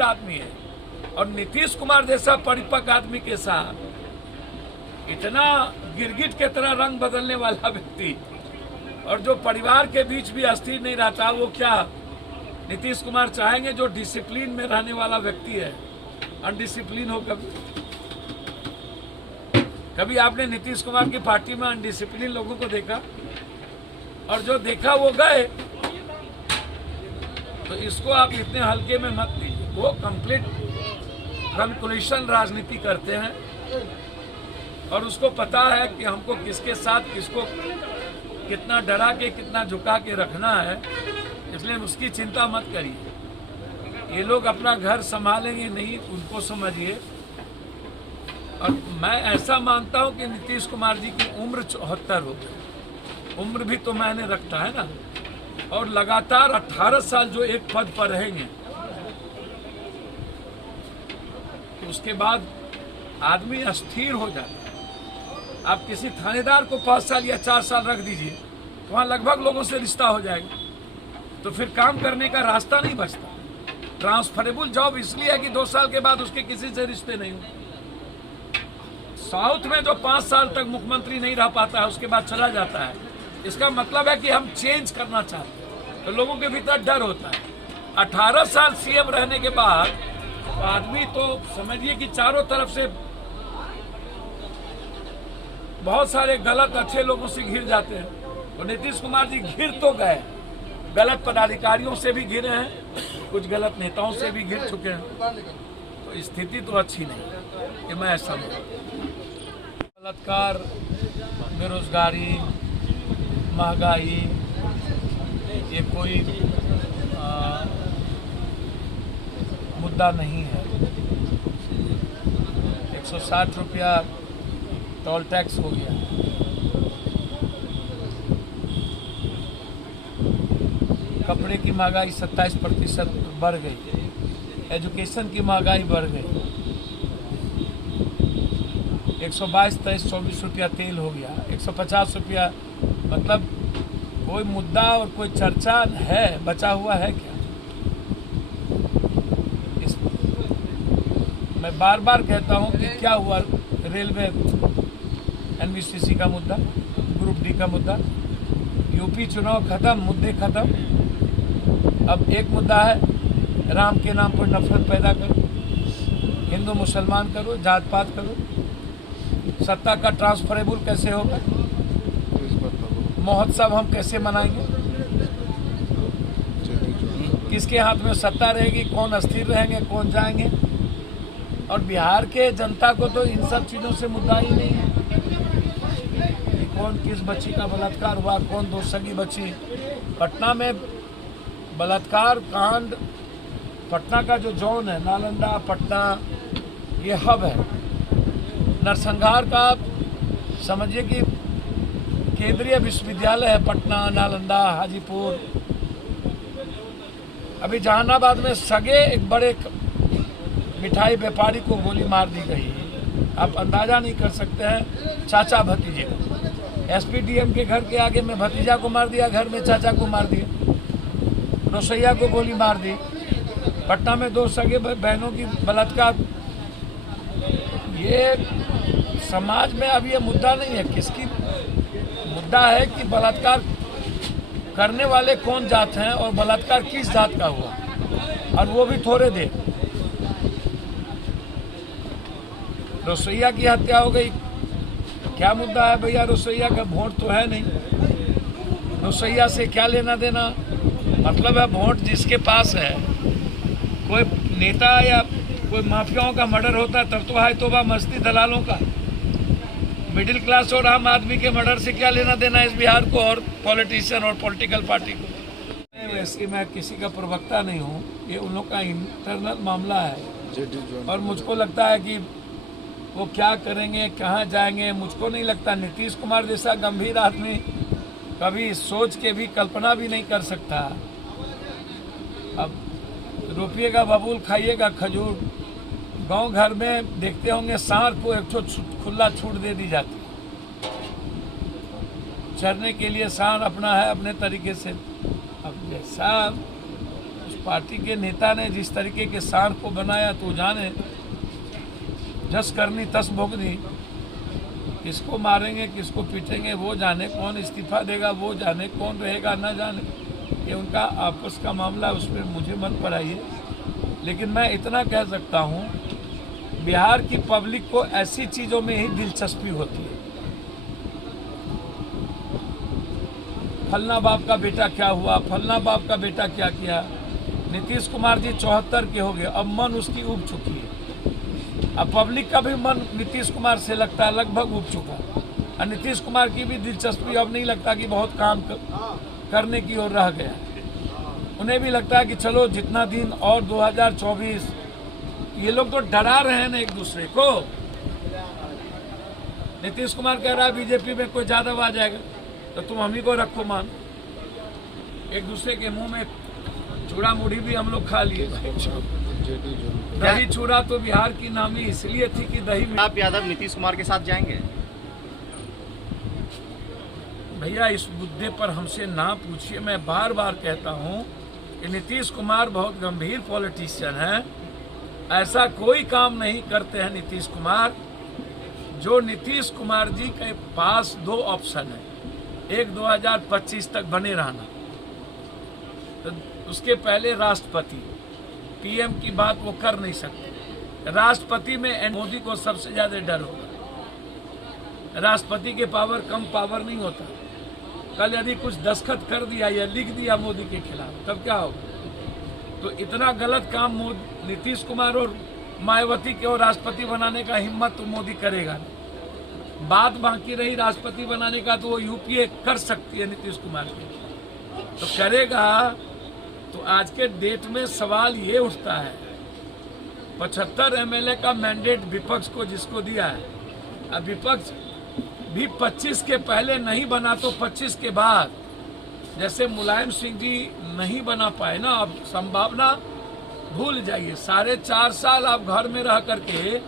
गंभीर आदमी है, और नीतीश कुमार जैसा परिपक्व आदमी के साथ इतना गिरगिट के तरह रंग बदलने वाला व्यक्ति, और जो परिवार के बीच भी अस्थिर नहीं रहता, वो क्या नीतीश कुमार चाहेंगे? जो डिसिप्लिन में रहने वाला व्यक्ति है अनडिसिप्लिन हो? कभी आपने नीतीश कुमार की पार्टी में अनडिसिप्लिन लोगों को देखा? और जो देखा वो गए। तो इसको आप इतने हल्के में मत लीजिए। वो कंप्लीट कैलकुलेशन राजनीति करते हैं, और उसको पता है कि हमको किसके साथ किसको कितना डरा के कितना झुका के रखना है, इसलिए उसकी चिंता मत करिए। ये लोग अपना घर संभालेंगे नहीं, उनको समझिए। और मैं ऐसा मानता हूं कि नीतीश कुमार जी की उम्र 74 हो गई। उम्र भी तो मैंने रखता है ना, और लगातार 18 साल जो एक पद पर रहेंगे, तो उसके बाद आदमी अस्थिर हो जाता है। आप किसी थानेदार को 5 साल या 4 साल रख दीजिए, तो वहाँ लगभग लोगों से रिश्ता हो जाएगा, तो फिर काम करने का रास्ता नहीं बचता। ट्रांसफरेबल जॉब इसलिए है कि 2 साल के बाद उसके किसी से रिश्ते नहीं होते। साउथ में जो 5 साल तक मुख्यमंत्री नहीं रह पाता है, उसके बाद चला जाता है, इसका मतलब है कि हम चेंज करना चाहते हैं, तो लोगों के भीतर डर होता है। 18 साल सीएम रहने के बाद तो आदमी तो समझिए कि चारों तरफ से बहुत सारे गलत अच्छे लोगों से घिर जाते हैं। तो नीतीश कुमार जी घिर तो गए, गलत पदाधिकारियों से भी घिरे हैं, कुछ गलत नेताओं से भी घिर चुके हैं, तो स्थिति तो अच्छी नहीं, ये मैं ऐसा बलात्कार, बेरोजगारी, महंगाई, ये कोई मुद्दा नहीं है। 160 रुपया टोल टैक्स हो गया, कपड़े की महंगाई 27% बढ़ गई, एजुकेशन की महंगाई बढ़ गई, 122, 23, 24 रुपया तेल हो गया, 150 रुपया। मतलब कोई मुद्दा और कोई चर्चा है, बचा हुआ है क्या? मैं बार बार कहता हूं कि क्या हुआ? रेलवे एनबीसीसी का मुद्दा, ग्रुप डी का मुद्दा, यूपी चुनाव खत्म, मुद्दे खत्म। अब एक मुद्दा है, राम के नाम पर नफरत पैदा करो, हिंदू मुसलमान करो, जात पात करो। सत्ता का ट्रांसफरेबल कैसे होगा? महोत्सव हम कैसे मनाएंगे? किसके हाथ में सत्ता रहेगी? कौन अस्थिर रहेंगे, कौन जाएंगे? और बिहार के जनता को तो इन सब चीज़ों से मुद्दा ही नहीं है। कौन किस बच्ची का बलात्कार हुआ, कौन दो सगी बच्ची। पटना में बलात्कार कांड, पटना का जो जोन है, नालंदा, पटना, ये हब है नरसंहार का। समझिए कि केंद्रीय विश्वविद्यालय है पटना, नालंदा, हाजीपुर। अभी जहानाबाद में सगे एक बड़े मिठाई व्यापारी को गोली मार दी गई। आप अंदाजा नहीं कर सकते हैं, चाचा भतीजे। एसपीडीएम के घर के आगे में भतीजा को मार दिया, घर में चाचा को मार दिया, रसोईया को गोली मार दी। पटना में 2 सगे बहनों की बलात्कार। ये समाज में अब ये मुद्दा नहीं है। किसकी मुद्दा है कि बलात्कार करने वाले कौन जात हैं और बलात्कार किस जात का हुआ, और वो भी थोड़े देर। रसोईया की हत्या हो गई, क्या मुद्दा है भैया? रसोईया का वोट तो है नहीं, रसोईया से क्या लेना देना? मतलब है वोट जिसके पास है। कोई नेता या कोई माफियाओं का मर्डर होता तब तो है तोबा मस्ती दलालों का। मिडिल क्लास और आम आदमी के मर्डर से क्या लेना देना इस बिहार को और पॉलिटिशियन और पॉलिटिकल पार्टी को? वैसे मैं किसी का प्रवक्ता नहीं हूँ, ये उन लोग का इंटरनल मामला है, और मुझको लगता है कि वो क्या करेंगे, कहाँ जाएंगे, मुझको नहीं लगता। नीतीश कुमार जैसा गंभीर आदमी कभी सोच के भी कल्पना भी नहीं कर सकता। अब रोपिएगा बबूल, खाइएगा खजूर। गांव घर में देखते होंगे सांड को एक खुला छूट दे दी जाती, चरने के लिए सांड अपना है अपने तरीके से। अब जैसा उस पार्टी के नेता ने जिस तरीके के सांड को बनाया तो जाने, जस करनी तस भोगनी, किसको मारेंगे किसको पीटेंगे वो जाने, कौन इस्तीफा देगा वो जाने, कौन रहेगा न जाने, ये उनका आपस का मामला, उस पर मुझे मत पड़ाइए। लेकिन मैं इतना कह सकता हूँ, बिहार की पब्लिक को ऐसी चीज़ों में ही दिलचस्पी होती है। फलना बाप का बेटा क्या हुआ, फलना बाप का बेटा क्या किया। नीतीश कुमार जी 74 के हो गए, अब मन उसकी उब चुकी है। अब पब्लिक का भी मन नीतीश कुमार से लगता है लगभग उब चुका, और नीतीश कुमार की भी दिलचस्पी अब नहीं लगता कि बहुत काम करने की ओर रह गया। उन्हें भी लगता है कि चलो जितना दिन और 2024, ये लोग तो डरा रहे हैं ना एक दूसरे को। नीतीश कुमार कह रहा है बीजेपी में कोई यादव आ जाएगा तो तुम हम ही को रखो मान। एक दूसरे के मुंह में चूड़ा मुढ़ी भी हम लोग खा लिए। दही चूड़ा तो बिहार की नामी इसलिए थी कि दही में। आप यादव नीतीश कुमार के साथ जाएंगे? भैया इस मुद्दे पर हमसे ना पूछिए। मैं बार बार कहता हूं कि नीतीश कुमार बहुत गंभीर पॉलिटिशियन है। ऐसा कोई काम नहीं करते हैं नीतीश कुमार। जो नीतीश कुमार जी के पास दो ऑप्शन है, एक 2025 तक बने रहना, तो उसके पहले राष्ट्रपति, पीएम की बात वो कर नहीं सकते। राष्ट्रपति में मोदी को सबसे ज्यादा डर होगा। राष्ट्रपति के पावर कम पावर नहीं होता। कल यदि कुछ दस्तखत कर दिया या लिख दिया मोदी के खिलाफ तब क्या होगा। तो इतना गलत काम नीतीश कुमार और मायावती को राष्ट्रपति बनाने का हिम्मत तो मोदी करेगा नहीं। बात बाकी रही राष्ट्रपति बनाने का, तो वो यूपीए कर सकती है नीतीश कुमार की, तो करेगा। तो आज के डेट में सवाल ये उठता है, 75 एमएलए का मैंडेट विपक्ष को जिसको दिया है, अब विपक्ष भी 25 के पहले नहीं बना तो 25 के बाद, जैसे मुलायम सिंह जी नहीं बना पाए ना, अब संभावना भूल जाइए। 4.5 साल आप घर में रह करके